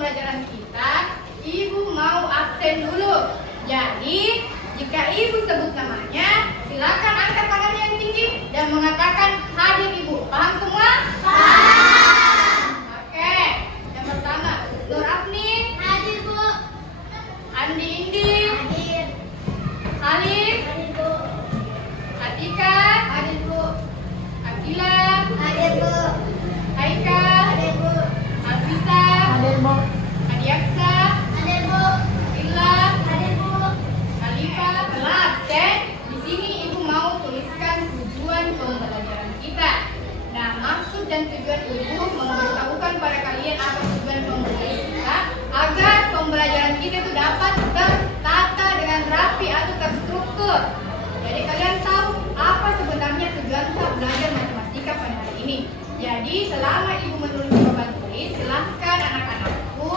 pembelajaran kita, Ibu mau absen dulu. Jadi, jika Ibu sebut namanya, silakan angkat tangan yang tinggi dan mengatakan hadir Ibu. Paham semua? Paham. Oke, yang pertama, Nur Afni. Hadir, Bu. Andi Indi. Hadir. Alif. Hadir, Bu. Atika. Hadir, Bu. Akila. Hadir, Bu. Haika. Hadir, Bu. Alfisa. Hadir, Bu. Adiaksa. Hadir, Bu. Illa. Hadir, Bu. Khalifa. Kelas. Di sini Ibu mau tuliskan tujuan pembelajaran kita. Nah, maksud dan tujuan Ibu memberitahukan pada kalian apa tujuan pembelajaran kita agar pembelajaran kita itu dapat tertata dengan rapi atau terstruktur. Jadi kalian tahu apa sebenarnya tujuan kita belajar matematika pada hari ini. Jadi selama Ibu menulis papan tulis, silahkan anak-anakku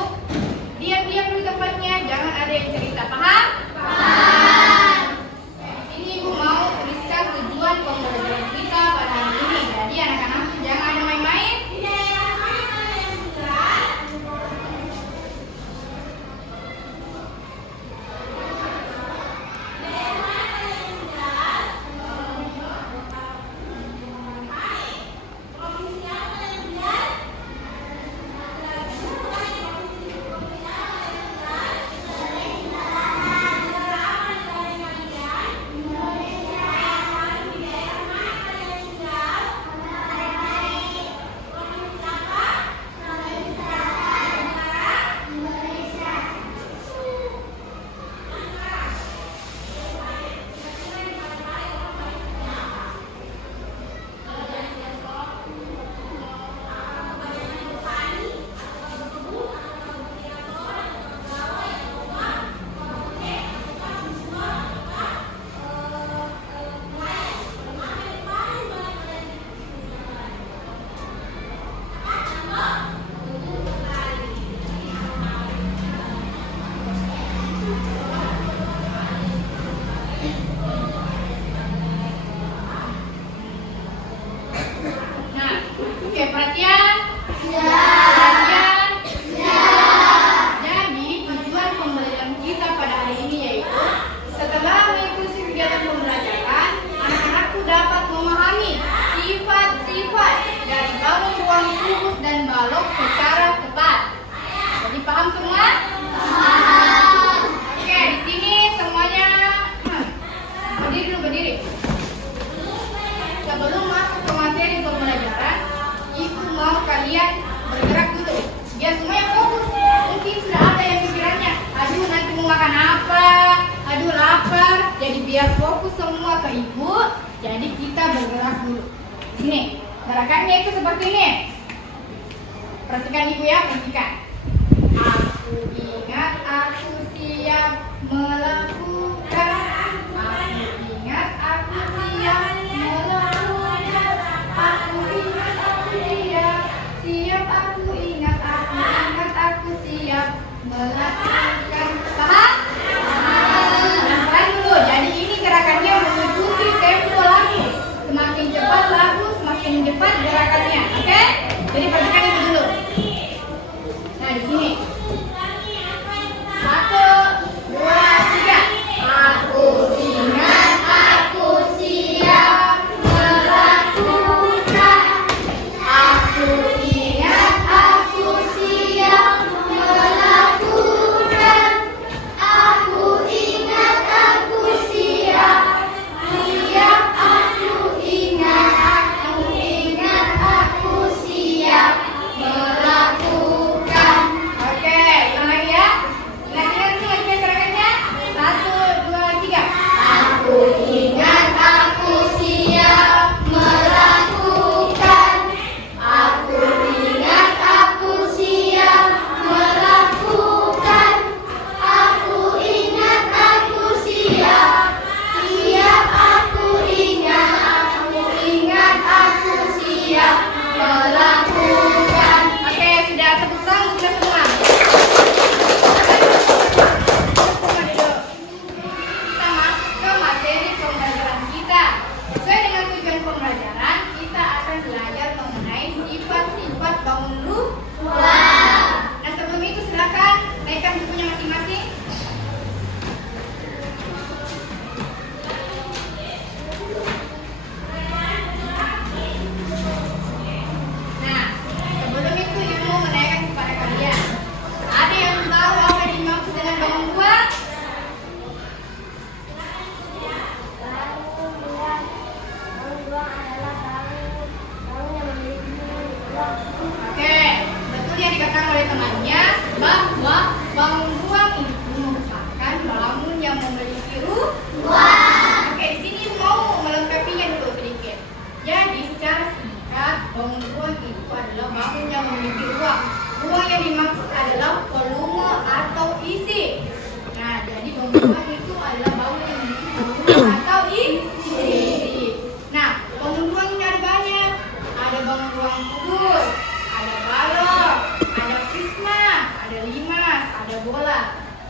diam-diam di tempatnya, jangan ada yang cerita. Paham? Paham. Di sini Ibu mau tuliskan tujuan pembelajaran kita pada hari ini. Jadi anak-anakku jangan ada main-main. Nah, oke, perhatian. Perhatian. Jadi tujuan pembelajaran kita pada hari ini yaitu setelah mengikuti kegiatan pembelajaran, anak-anakku dapat memahami sifat-sifat dari balon ruang kubus dan balok secara tepat. Jadi paham semua? Paham. Oke, di sini semuanya berdiri dulu, berdiri. Sebelum masuk ke materi pembelajaran, Ibu mau kalian bergerak dulu. Biar semuanya fokus. Mungkin sudah ada yang pikirannya, aduh nanti mau makan apa, aduh lapar. Jadi biar fokus semua ke Ibu. Jadi kita bergerak dulu. Sini, gerakannya itu seperti ini. Perhatikan Ibu ya, perhatikan. Aku ingat, aku siap melakukan. Aku ingat, aku siap melakukan. Aku ingat, aku siap. Siap, aku ingat, aku siap melakukan. Paham? Nah, dulu. Jadi ini gerakannya mengikuti tempo lagu. Semakin cepat lagu, semakin cepat gerakannya. Oke? Jadi perhatikan itu dulu. Nah, di sini. 1, 2, 3. Aku ingat, aku siap melakukan. Aku ingat, aku siap melakukan.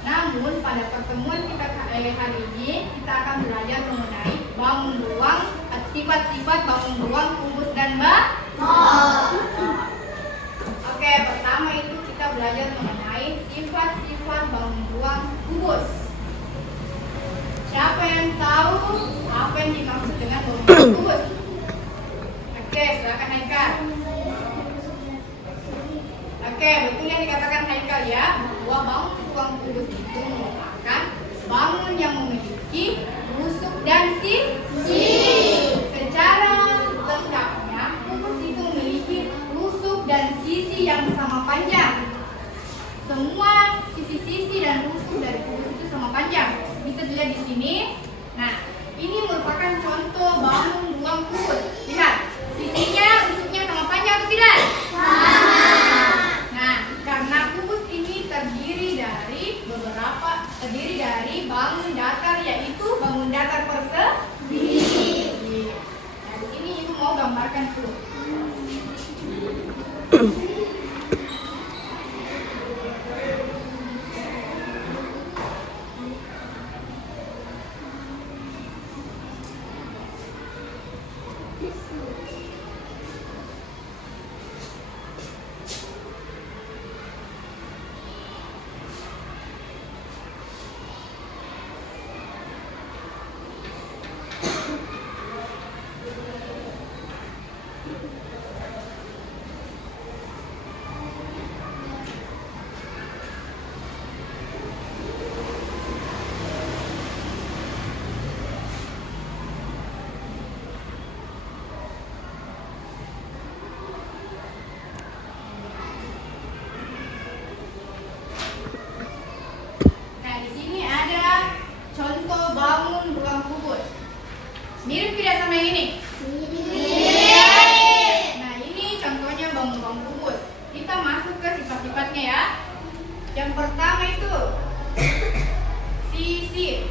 Namun pada pertemuan kita hari ini kita akan belajar mengenai bangun ruang, sifat-sifat bangun ruang kubus dan Oke, pertama itu kita belajar mengenai sifat-sifat bangun ruang kubus. Siapa yang tahu apa yang dimaksud dengan bangun ruang kubus? Oke, silakan Haikal. Oke, betul yang dikatakan Haikal ya, bahwa bangun ruang kubus itu merupakan bangun yang memiliki rusuk dan sisi. Secara lengkapnya, kubus itu memiliki rusuk dan sisi yang sama panjang. Semua sisi-sisi dan rusuk dari kubus itu sama panjang. Bisa dilihat di sini. Nah, ini merupakan contoh bangun ruang kubus. Lihat, sisinya, rusuknya sama panjang atau tidak? Nah, karena kubus ini terdiri dari bangun datar, yaitu bangun datar persegi. Nah, di sini ibu mau gambarkan tuh. Mirip tidak sama yang ini? Nah, ini contohnya bangun ruang kubus. Kita masuk ke sifat-sifatnya ya. Yang pertama itu sisi.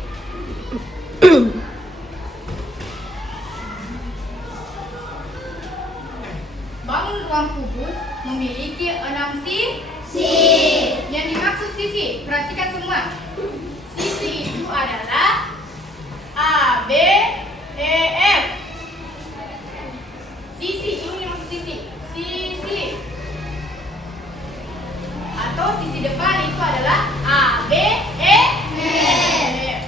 Bangun ruang kubus memiliki 6 sisi. Yang dimaksud sisi, perhatikan semua. Sisi itu adalah A, B, E, F. Sisi, ini maksud sisi. Sisi. Atau sisi depan itu adalah A, B, E, F.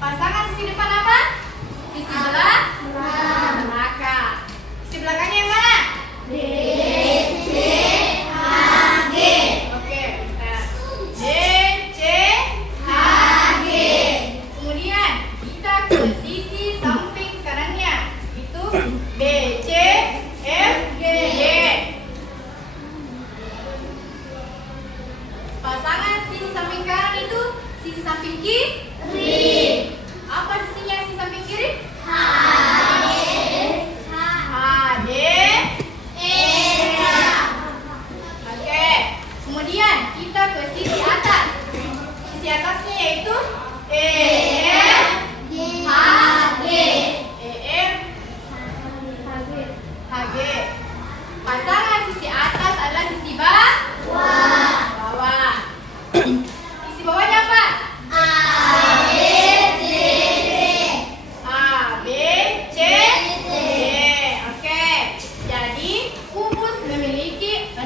Pasangan sisi depan apa? Sisi belakang. Sisi belakangnya yang mana? B, C, H, G. Oke, nah. D, C, H, G. Kemudian kita ke sisi samping kanannya. Itu B, C, F, G. Pasangan sisi samping kanan itu sisi samping kiri. Apa sisinya sisi samping kiri? H, D, E. Oke. Kemudian kita ke sisi atas. Sisi atasnya yaitu E, F, H, G. E, F, H, G. Pasangan sisi atas adalah sisi bawah. Sisi bawahnya apa? A, B, C, D. Oke. Jadi kubus memiliki 6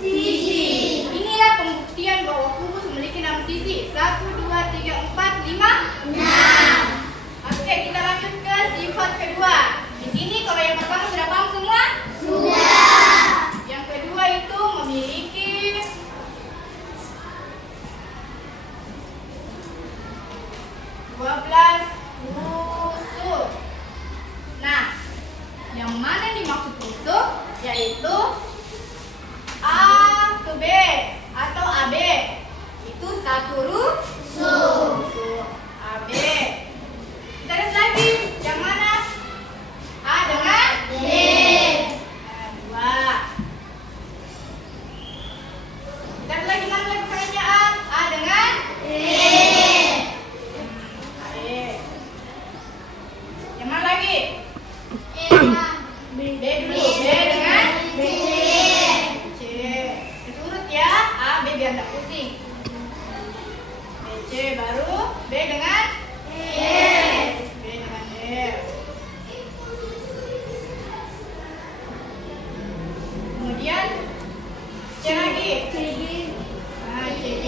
sisi. Inilah pembuktian bahwa kubus memiliki 6 sisi. 1, 2, 3, 4, 5, 6. Oke, kita lanjut ke sifat kedua. Di sini kalau yang pertama sudah paham semua? Sudah. Yang kedua itu memiliki 12 rusuk. Nah, yang mana yang dimaksud rusuk? Yaitu A ke B atau AB. Itu satu rusuk. AB. Kita lihat lagi, yang mana? A dengan B. Nah, 2. Kita lihat lagi mana lagi pakainya A? A dengan B. Yang mana lagi? B dulu. B dengan B. C. Disurut ya. A, B biar kemudian C lagi. Nah, CG.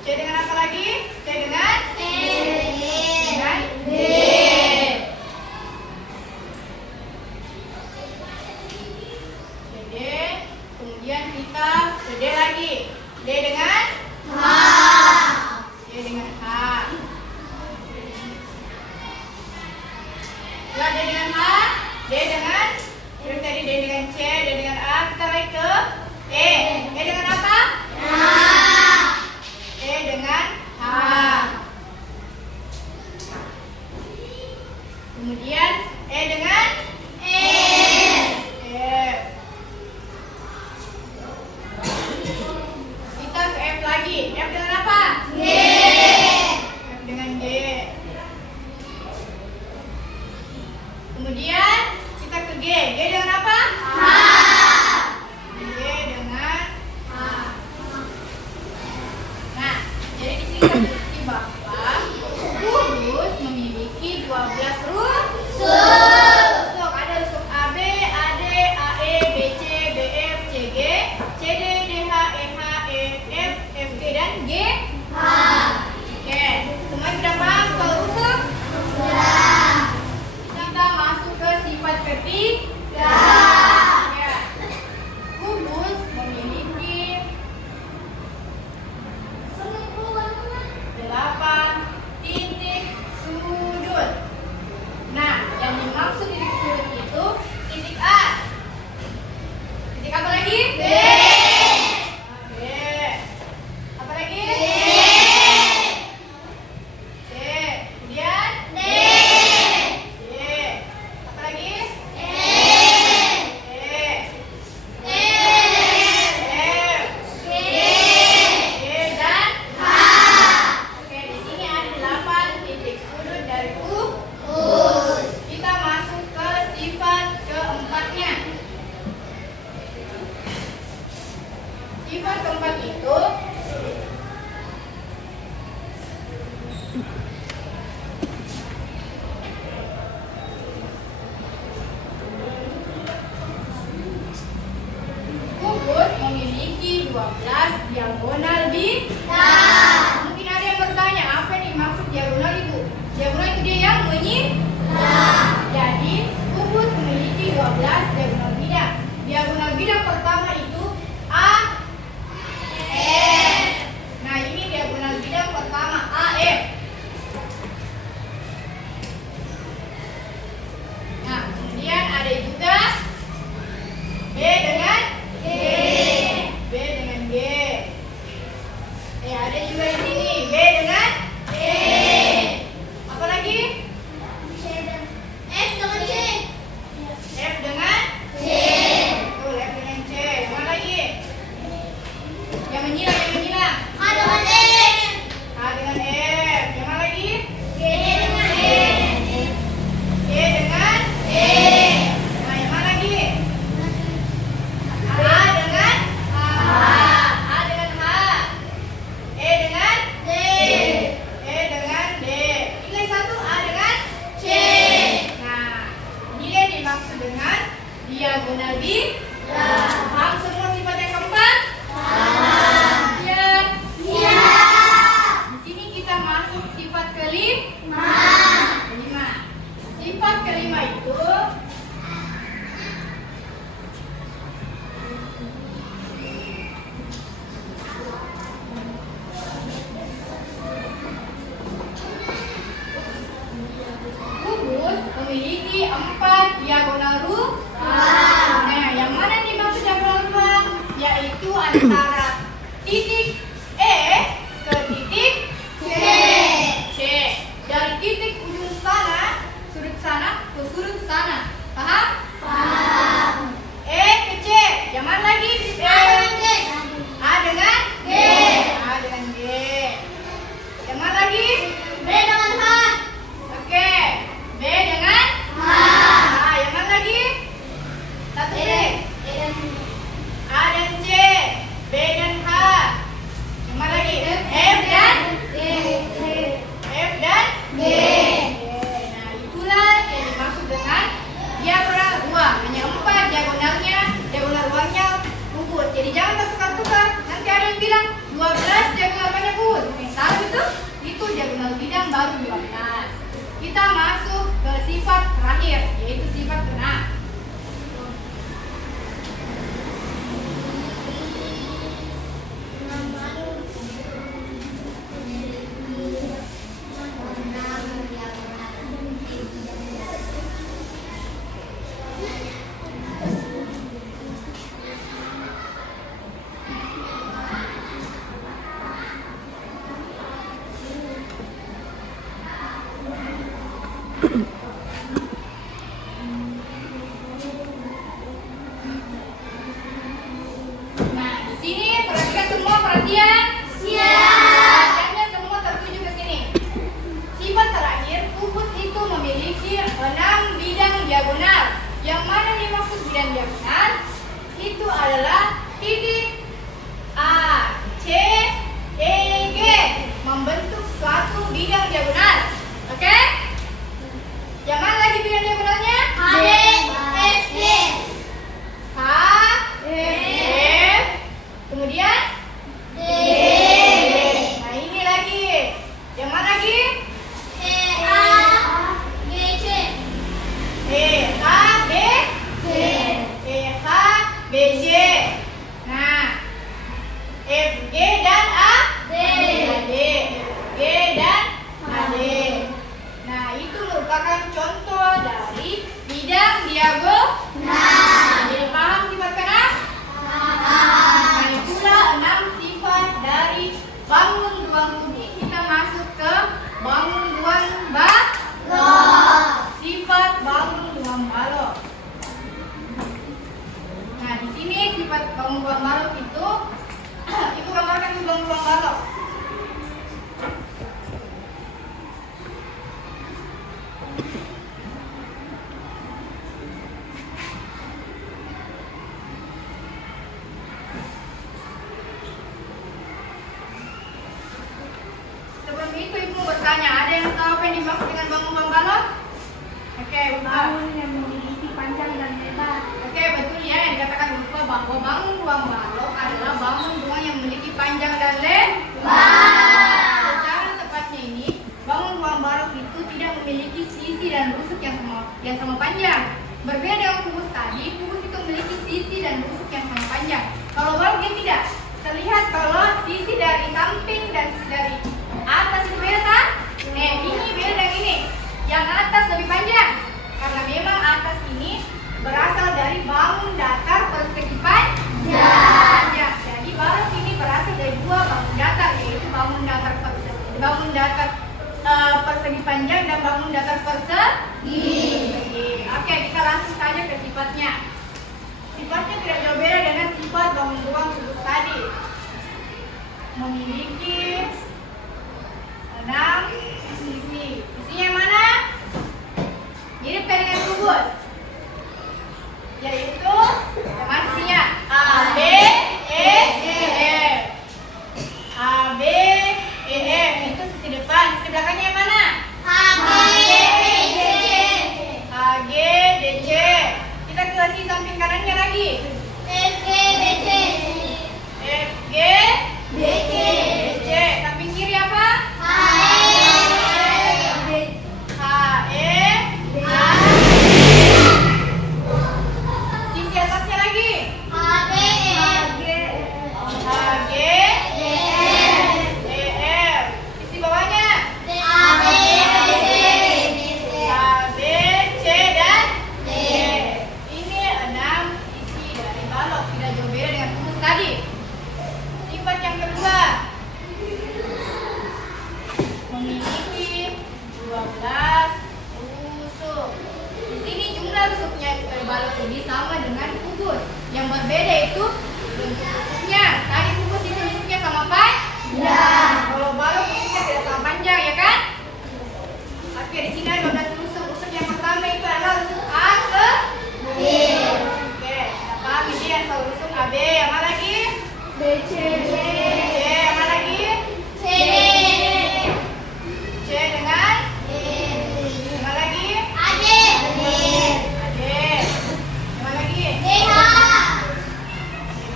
C dengan apa lagi? C dengan dengan D. CD. Kemudian kita ke D lagi. D dengan D dengan H. Setelah D dengan H, D dengan tadi D dengan C, D dengan A, kita naik ke E. E dengan apa? E dengan H. Kemudian E dengan F. Kita ke F lagi. F dengan apa? F dengan G. Kemudian kita ke G. G dengan apa? G dengan H. Nah, jadi di sini kita bukti bahwa Kudus memiliki 12 rusuk. Ada rusuk AB, AD, AE, BC, BF, CG, CD, DH, EH, EF, FG dan GH. Oke, semua sudah paham soal rusuk? Kita masuk ke sifat ketiga. Ya. Kubus memiliki 8 titik sudut. Nah, yang dimaksud titik sudut itu titik A. Titik apa lagi? B. B. Apa lagi? C. Kemudian D. Apa lagi? E. F. G dan H. Oke, di sini ada 8 titik sudut dari kubus. Kita masuk ke sifat keempatnya. Sifat keempat itu kubus memiliki 12 diagonal bidang. Mungkin ada yang bertanya, apa nih maksud diagonal itu? Diagonal itu dia yang menyilang. Jadi, kubus memiliki 12 diagonal bidang. Diagonal bidang pertama itu A, F. Nah, ini diagonal bidang pertama AF. Nah, kemudian ada juga B dengan G. B dengan G. Ada juga di sini B dengan D. Apa lagi? F dengan C. F dengan C. Betul, F dengan C. Mana lagi? Yang menyilang. H dengan F. H dengan F. Yang mana lagi? G dengan E. G dengan E. Nah, yang mana lagi? A dengan H. A dengan H. E dengan D. E dengan D. Nilai 1 A dengan C. Nah, ini yang dimaksud dengan diagonal bidang. Paham semua sifat yang keempat? Ya. Di sini kita masuk sifat kelima. Sifat kelima itu kubus memiliki 4 diagonal ruang. Nah, yang mana dimaksud diagonal ruang? Yaitu antara titik E ke titik C. Dari titik ujung sana, sudut sana ke sudut sana. Paham? E ke C. Yang mana lagi? Titik E. A dengan G. A dengan G. Yang mana lagi? B dengan H. Oke. B dengan H. Yang mana lagi? Satu B. A dan C. B dan H. Yang mana lagi? F dan F dan G. Nah, itulah yang dimaksud dengan itu adalah titik A, C, E, G membentuk suatu bidang diagonal. Oke? Yang mana lagi bidang diagonalnya? HD, FG, H, F, kemudian D, nah ini lagi. Yang mana lagi? EA, GC, E, H, B, C, E, H, B, C. Nah, F, G dan A, D. AD. G dan AD. Nah, itu merupakan contoh dari bidang diagonal. Jadi paham sifat keenam? Nah, itulah 6 sifat dari bangun ruang bumi. Kita masuk ke bangun ruang balok. Sifat bangun ruang balok. Nah, di sini sifat bangun ruang balok itu Ibu gambarkan di bangun ruang balok. Sebelum itu Ibu bertanya, ada yang tahu apa yang dimaksud dengan bangun ruang balok? Oke, Bangun yang memiliki panjang dan lebar. Oke, betul ya yang dikatakan Ulfa bahwa bangun ruang balok adalah bangun ruang yang memiliki panjang dan lebar. Secara tepatnya ini, bangun ruang balok itu tidak memiliki sisi dan rusuk yang sama panjang. Berbeda dengan kubus tadi, kubus itu memiliki sisi dan rusuk yang sama panjang. Kalau balok dia tidak. Terlihat kalau sisi dari samping dan sisi dari atas itu beda kan? Nah, ini beda dengan ini. Yang atas lebih panjang karena memang atas ini berasal dari bangun datar persegi panjang. Jadi balok ini berasal dari dua bangun datar, yaitu bangun datar persegi panjang dan bangun datar persegi. Oke, kita langsung saja ke sifatnya. Sifatnya tidak jauh beda dengan sifat bangun ruang kubus tadi. Memiliki 6 sisi. Sisinya mana? Mirip kan dengan kubus, yaitu yang mana sisinya? A, B, E, F. A, B, E, F itu sisi depan. Sisi belakangnya yang mana? HG, DC, A, G, D, C. Kita ke sisi samping kanannya lagi. FG, BC, F, G, DC, D, C. Samping kiri apa? HE, H, E, H. Sisi atasnya lagi. HG, H, G, E, F. Sisi bawahnya. AB, BC, A, B, C, dan D. ini 6 sisi dari balok, tidak jauh beda dengan kubus tadi. Sifat yang kedua, memiliki 12 rusuk. Di sini jumlah rusuknya dari balok ini sama dengan kubus. Yang berbeda itu bentuk rusuknya. Tadi kubus itu rusuknya sama panjang. Kalau balok rusuknya tidak sama panjang, ya kan? Oke, di sini ada 12 rusuk. Rusuk yang pertama itu adalah rusuk A ke B. Oke, kita paham ini yang tahu rusuk AB. Yang mana lagi? BC, C. Yang mana lagi? CD, C dengan? Yang mana lagi? AD, AD. Yang mana lagi? DH,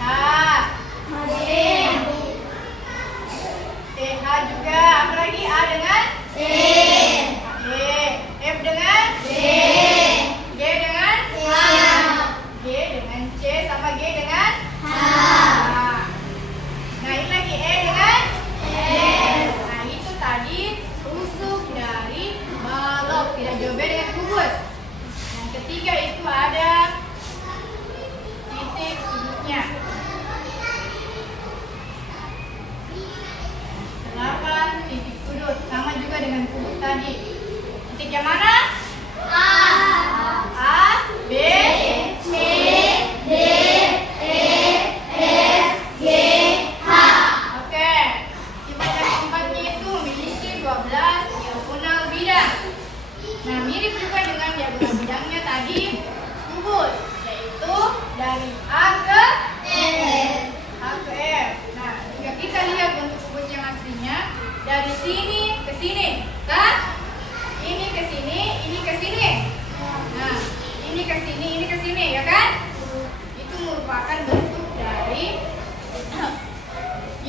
H. HD, TH juga. Apa lagi? A dengan? D, AD. F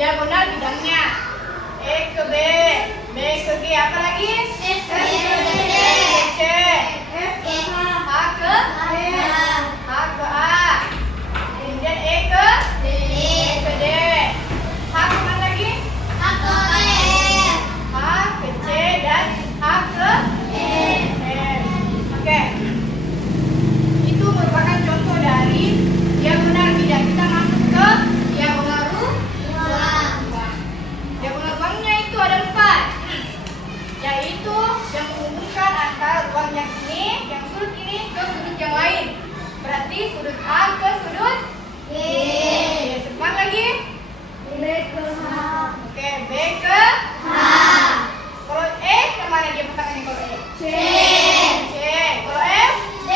diagonal bidangnya. E ke B, B ke G, apa lagi? F ke D, C, F ke H, H ke H ke A, kemudian E ke D, D, H ke mana lagi? H ke E, H ke C dan H ke E. M. Oke. Itu merupakan contoh dari diagonal bidang. Kita masuk ke diagonal ruang. Diagonal ruangnya itu ada 4, yaitu yang menghubungkan antara ruang yang ini, yang sudut ini ke sudut yang lain. Berarti sudut A ke sudut B, Sudut lagi. B ke H, Oke, B ke H, kalau E kemana dia pasangannya kalau E? C, C. Kalau F? D.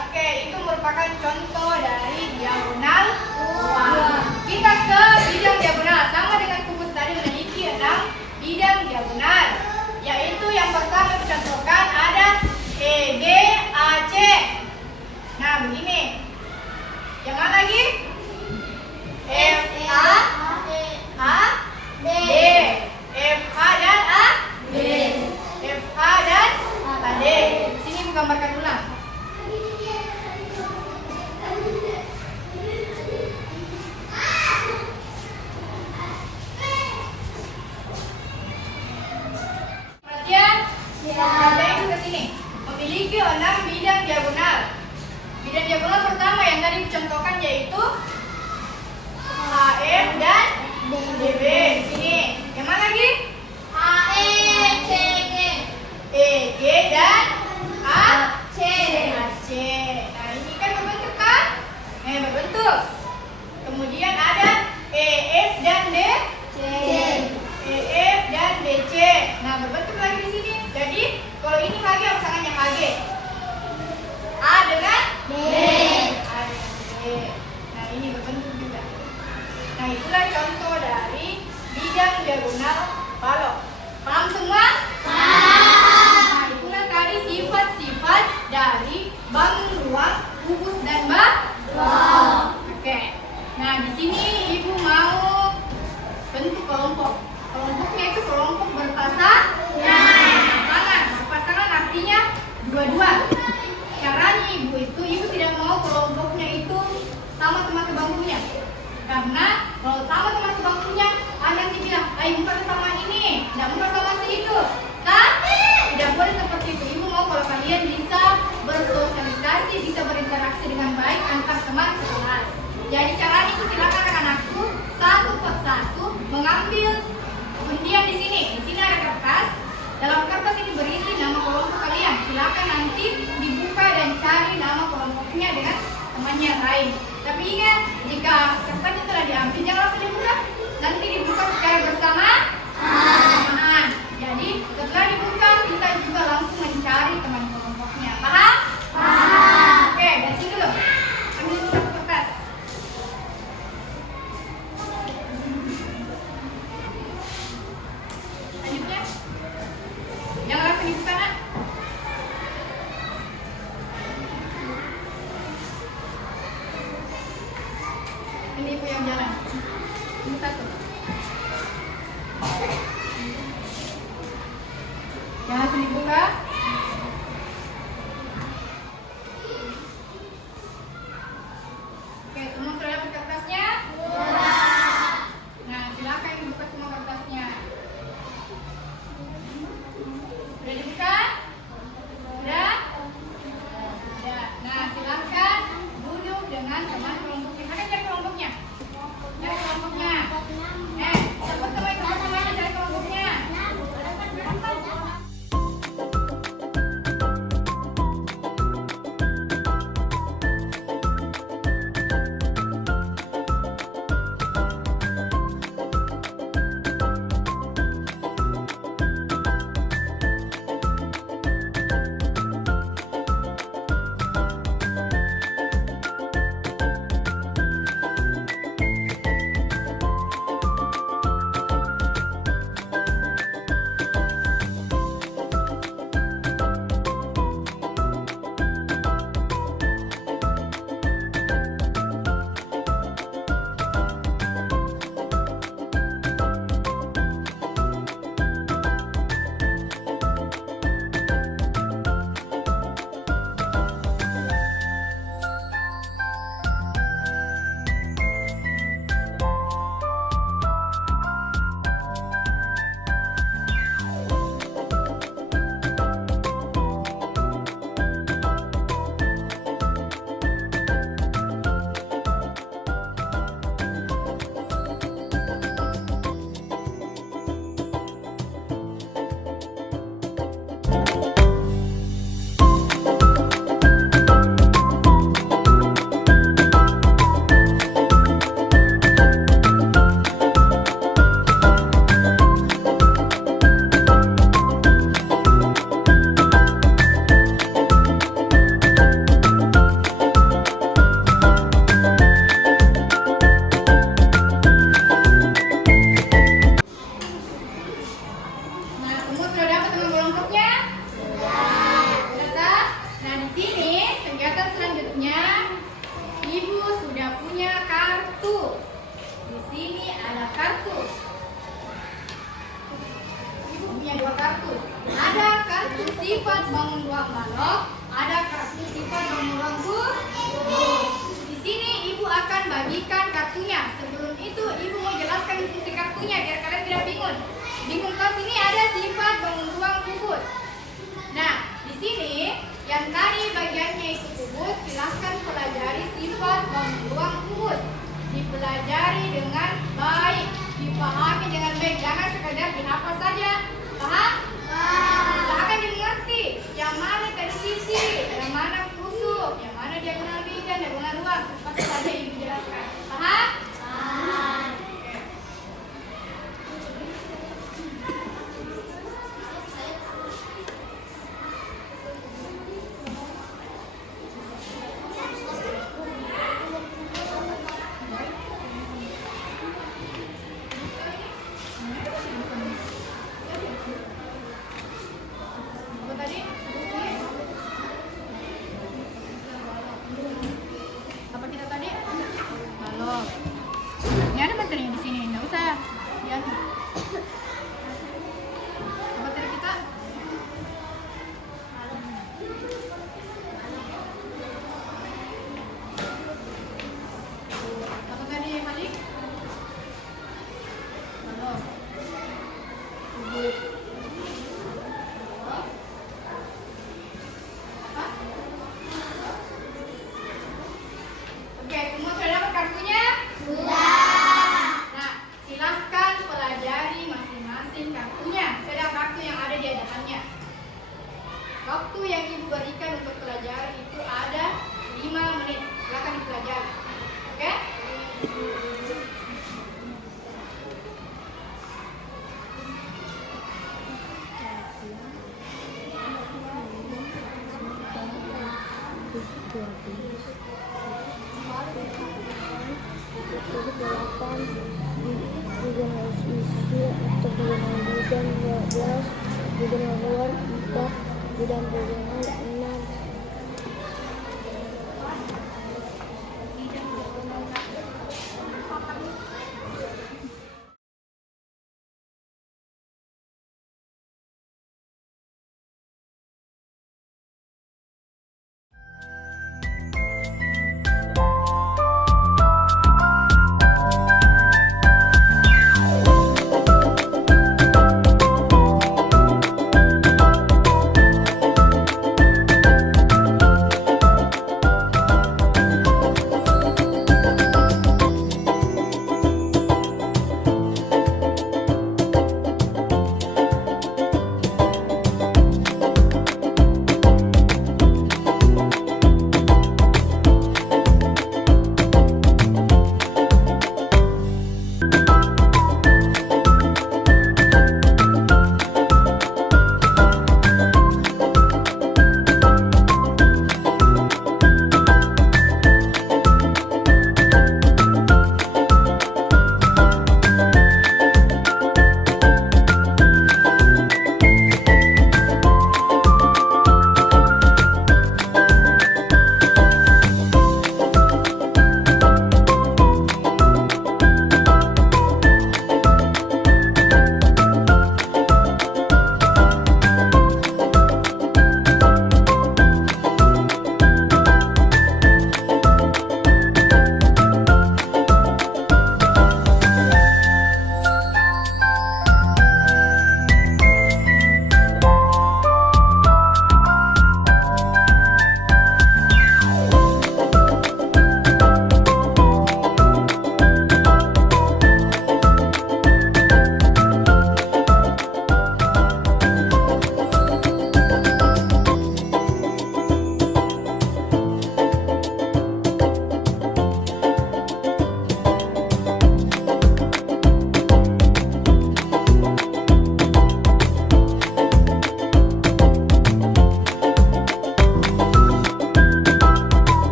Oke, itu merupakan contoh dari diagonal ruang. Ruang. Kita ke bidang diagonal. Sama dengan kubus tadi memiliki 6 bidang diagonal. Yaitu yang pertama dicontohkan ada EG, AC. Nah, begini. Yang mana lagi? FA, H, D, D. FH dan A, D. FH dan AD. Sini menggambarkan ulang. Perhatian, perhatian ke sini. Memiliki 6 bidang diagonal. Bidang diagonal pertama yang tadi dicontohkan yaitu HF dan DB. Sini. Yang mana lagi? H, E, C, G, EG dan C, AC. Nah, ini kan berbentuk kan? Berbentuk. Kemudian ada EF dan C, EF dan DC. Nah, berbentuk lagi di sini. Jadi, kalau ini HG pasangannya HG. A dengan D. A dengan D. Nah, ini berbentuk juga. Nah, itulah contoh dari bidang diagonal balok. Paham semua? Nah, itulah tadi sifat-sifat dari bangun ruang, kubus dan balok. Oke. Nah, di sini Ibu mau bentuk kelompok. Kelompoknya itu kelompok berpasangan. Berpasangan artinya dua-dua. Caranya Ibu tidak mau kelompoknya itu sama teman sebangkunya. Karena kalau sama teman sebangkunya, nanti bilang, ayo bukan sama ini, tidak bukan sama si itu. Tapi tidak boleh seperti itu. Ibu mau kalau kalian bisa bersosialisasi, bisa berinteraksi dengan baik antar teman sekelas. Jadi caranya itu silakan anak-anakku satu persatu mengambil undian di sini. Di sini ada kertas. Dalam kertas ini berisi nama kelompok kalian. Silakan nanti dibuka dan cari nama kelompoknya dengan temannya yang lain. Tapi ingat, jika kertasnya telah diambil, jangan langsung dibuka. Nanti dibuka secara bersamaan. Jadi setelah dibuka, kita juga langsung mencari teman kelompoknya. Paham? Oke, dari sini dulu. Ambil dulu satu kertas. Selanjutnya, jangan langsung dibuka, nak. Ini Ibu yang jalan. Ini satu. Jangan langsung dibuka. Oke, semua sudah dapat kertasnya? Nah, silakan dibuka semua kertasnya. Sudah dibuka? Sudah? Sudah. Nah, silakan duduk dengan teman kelompoknya. Kakak cari kelompoknya. Cari kelompoknya. Sebut teman-temannya, cari kelompoknya. sifat bangun ruang balok, ada kartu sifat bangun ruang guru. Di sini ibu akan bagikan kartunya. Sebelum itu ibu mau jelaskan fungsi kartunya biar kalian tidak bingung. Bingung kalau sini ada sifat bangun ruang kubus. Nah, di sini yang tadi bagiannya itu kubus, silahkan pelajari sifat bangun ruang kubus. Dipelajari dengan baik, dipahami dengan baik, jangan sekadar dihafal saja. Paham? Usahakan dimengerti yang mana tadi sisi, yang mana kusuk, yang mana diagonal bidang, diagonal ruang. Seperti saja ibu jelaskan. Paham? Oke. Apa tadi? Apa kita tadi? Balok. Ini ada materinya di sini, nggak usah. Ya. Apa tadi kita? Apa tadi Malik? Balok. Kubus. Oke, semua sudah dapat kartunya? Sudah. Nah, silahkan pelajari masing-masing kartunya. Sudah kartu yang ada di hadapannya. Waktu yang ibu berikan untuk pelajari itu ada 5 menit. Silahkan dipelajari. Oke? Delapan digenal isi atau digenal bidang 12 digenal luar 4 bidang digenal 6.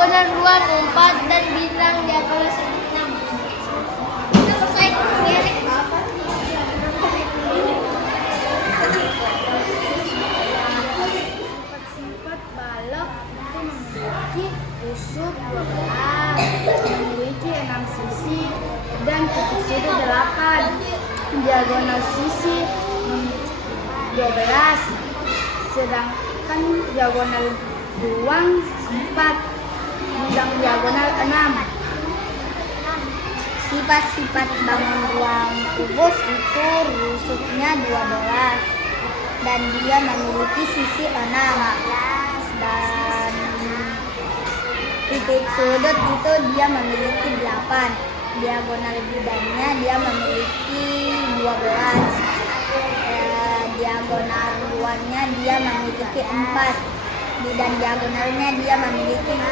diagonal ruang 4 dan bidang diagonal 6. Kita selesai. Sifat balok itu memiliki rusuk 12, memiliki 6 sisi dan titik sudut 8, diagonal sisi 12, sedangkan diagonal ruang 4, bidang diagonal 6. Sifat-sifat bangun ruang kubus itu rusuknya 12 dan dia memiliki sisi 6 dan titik sudut itu dia memiliki 8, diagonal bidangnya dia memiliki 12, diagonal ruangnya dia memiliki 4, dan diagonalnya dia memiliki 6.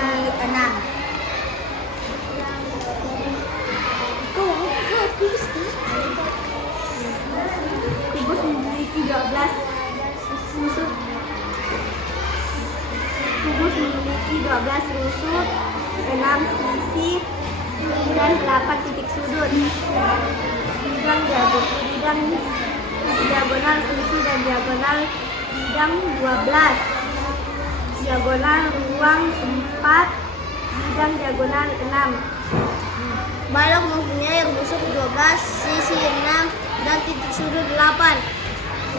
Kubus memiliki 12 rusuk. Kubus memiliki 12 rusuk, 6 sisi dan 8 titik sudut. Bidang diagonal sisi dan diagonal bidang 12. Diagonal ruang 4, bidang diagonal 6. Balok mempunyai rusuk 12, sisi 6, dan titik sudut 8.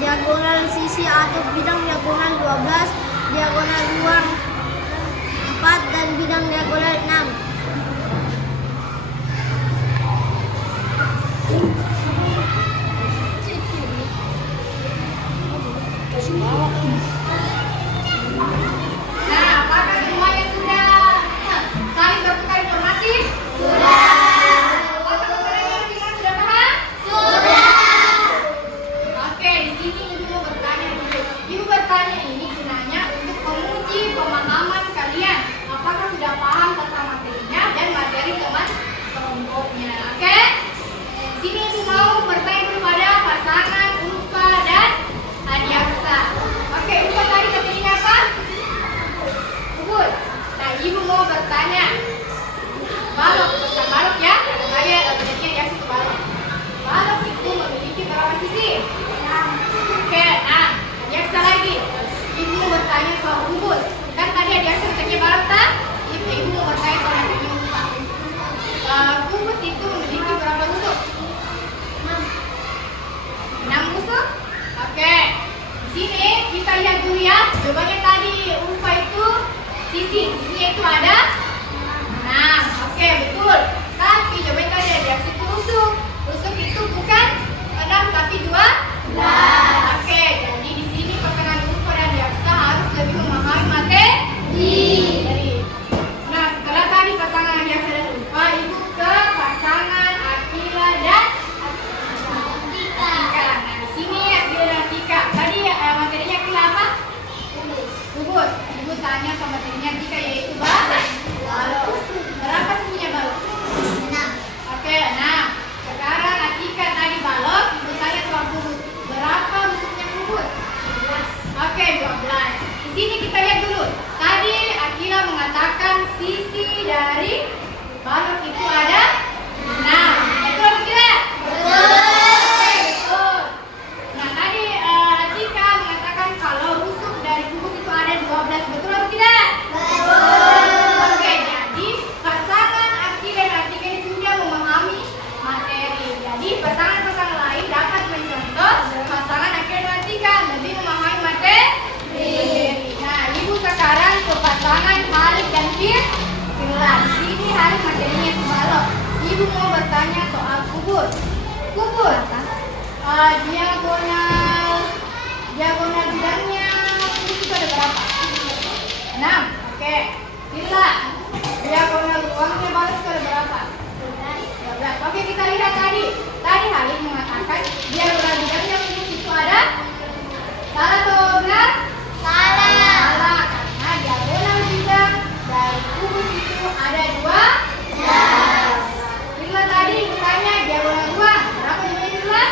Diagonal sisi atau bidang diagonal 12, diagonal ruang 4, dan bidang diagonal 6. Nah, apakah semuanya sudah saling bertukar informasi? Apakah kalian semua sudah paham? Oke, di sini Ibu mau bertanya dulu. Ibu bertanya ini gunanya untuk menguji pemahaman kalian. Apakah sudah paham tentang materinya dan materi teman kelompoknya? Oke? Di sini Ibu mau bertanya dulu pada pasangan Ulfa dan Adiaksa. Oke, Ulfa tadi materinya apa? Kubus. Nah, Ibu mau bertanya. Balok, tentang balok ya. Tadi ada materinya ya situ balok. Balok itu memiliki berapa sisi? Oke, nah, Adiaksa lagi. Ibu mau bertanya soal kubus. Kan tadi Adiaksa bertanya balok tak? Ibu mau bertanya soal materinya Ulfa. Kubus itu memiliki berapa rusuk? 6 rusuk? Oke. Di sini kita lihat dulu ya. Jawabannya tadi Ulfa itu sisinya itu ada 6. Oke, betul. Tapi jawabannya tadi ada itu rusuk. Rusuk itu bukan 6 tapi 12. Oke, jadi di sini pasangan Ulfa dan Adiaksa harus lebih memahami materi. Nah, setelah tadi pasangan Adiaksa dan Ulfa, Ibu ke pasangan Akila dan Tika. Nah, di sini Akila dan Tika. Tadi materinya Akila apa? Kubus. Ibu tanya sama materinya Tika yaitu balok. Berapa sisinya balok? 6. Oke, nah sekarang Atika tadi balok. Ibu tanya soal kubus. Berapa rusuknya kubus? 12. Oke, 12. Di sini kita lihat dulu. Tadi Akila mengatakan sisi dari balok itu ada 6. Betul atau tidak? Oke, betul. Nah, tadi Atika mengatakan kalau rusuk dari kubus itu ada 12. Betul atau tidak? Oke, jadi pasangan Akila dan Atika ini sudah memahami materi. Jadi pasangan-pasangan lain dapat mencontoh pasangan Akila dan Atika lebih memahami materi. Nah, Ibu sekarang ke pasangan Halid dan Firla. Di sini Halid materinya itu balok. Ibu mau bertanya soal kubus. Kubus, diagonal bidangnya kubus itu ada berapa? 6. Oke. Firla, diagonal ruangnya balok itu ada berapa? 12. Oke, kita lihat tadi. Tadi Halid mengatakan diagonal bidangnya kubus itu ada. Salah atau benar? Salah, karena diagonal bidang dari kubus itu ada 12. Firla tadi bertanya diagonal ruang. Berapa jumlahnya Firla?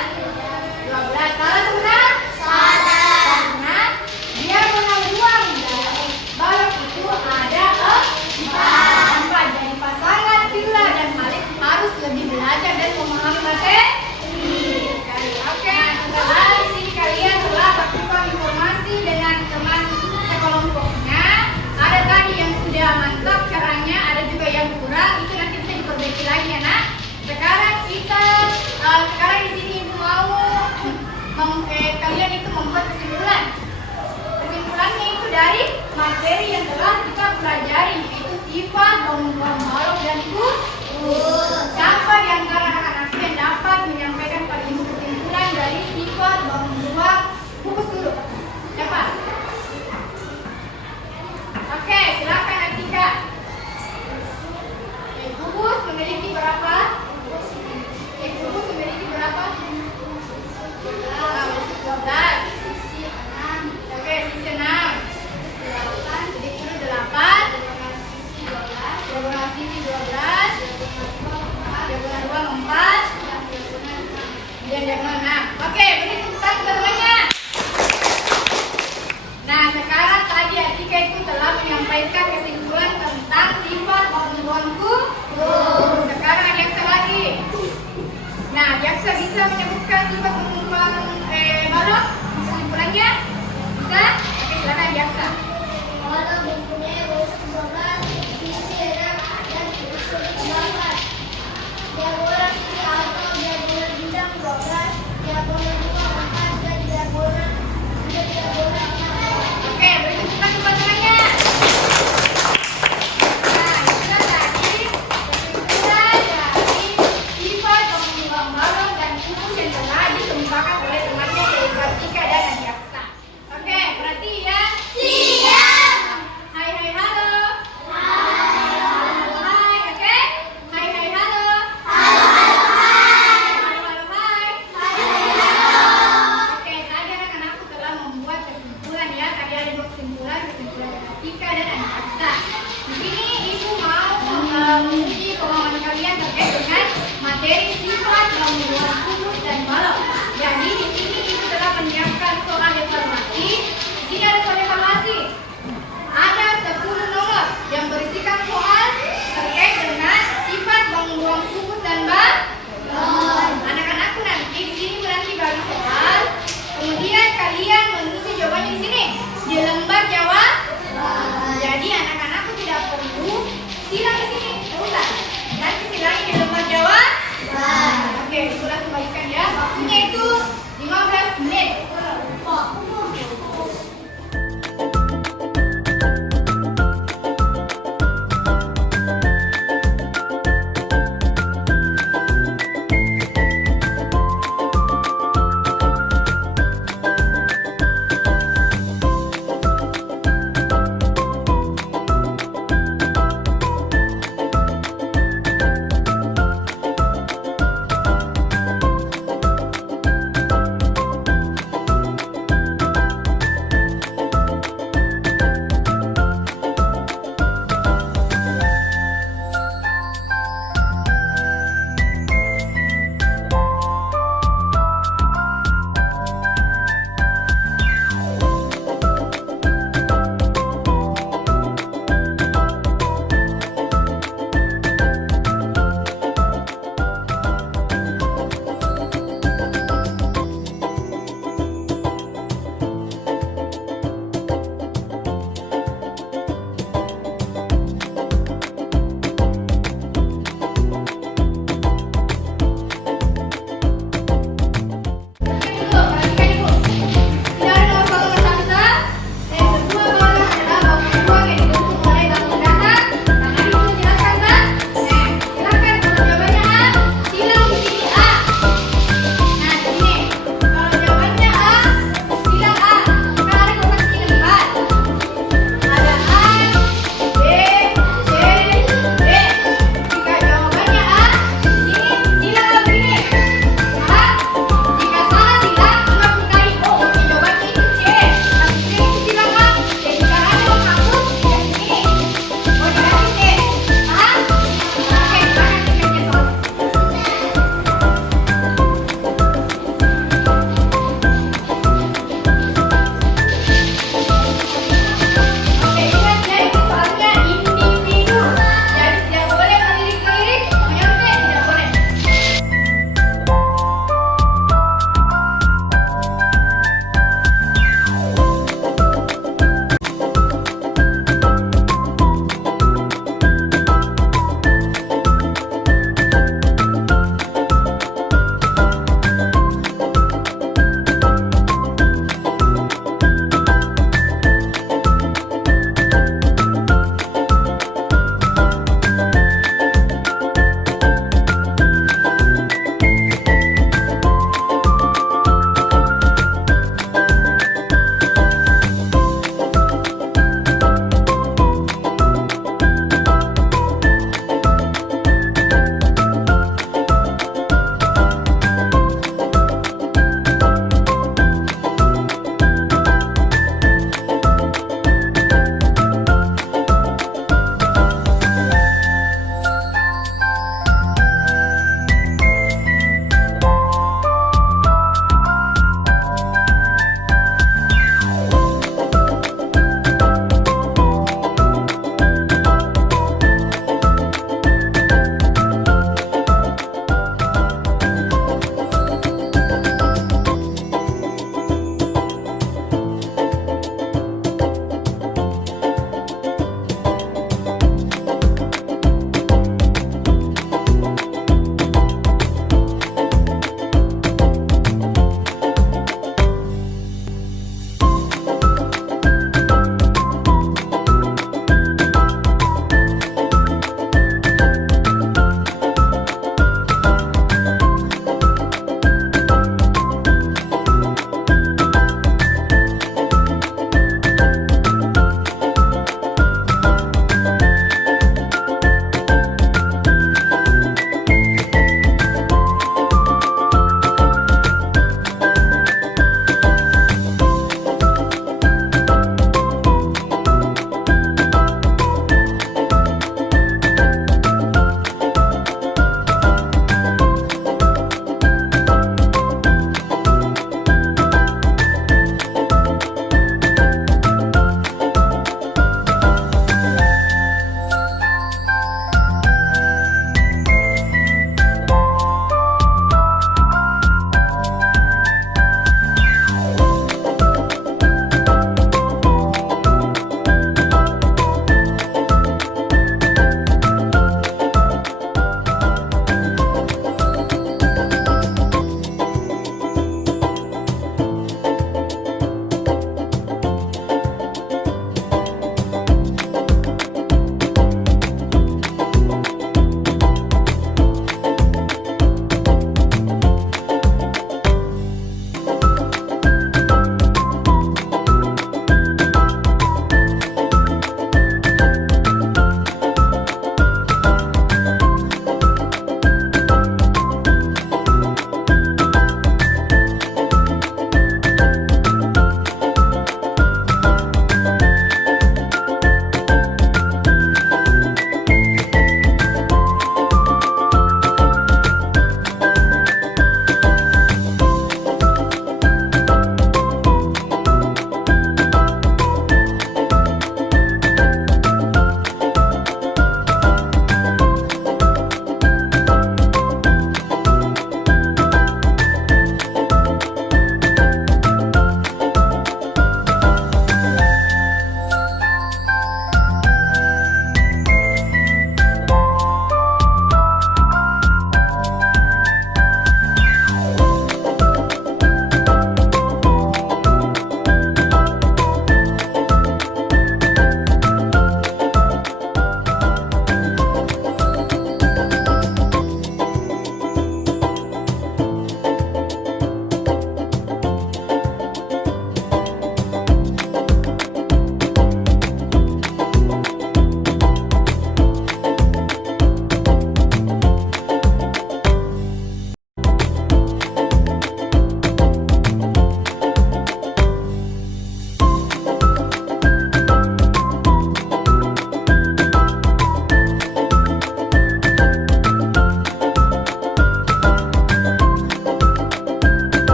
12. Salah atau benar? Karena diagonal ruang dari balok itu ada 4. Nah, Jaksa bisa menyebutkan sifat pengumpulan balok? Kesimpulannya? Bisa? Oke, silakan Jaksa. Balok mempunyai unsur bola, sisi rak, dan unsur tambahan. Diagonal sisi atau diagonal bidang 12, diagonal 2, 4, dan diagonal 6. Oke, beri tepukan kepada temannya. Nah, itulah tadi kesimpulan dari sifat pengumpulan balok dan kubus yang telah dikemukakan oleh temannya dari Kartika dan Jaksa. Oke, berarti ya. Siap. Hai hai halo. Halo hai, oke? Hai hai halo. Halo halo hai. Oke, tadi anak-anakku telah membuat kesimpulan ya. Tadi ada dua kesimpulan Kartika dan Jaksa. Di sini ibu mau menguji pemahaman kalian terkait dengan materi sifat pengumpulan kubus dan balok. Jadi di sini ibu telah menyiapkan soal evaluasi. Di sini ada soal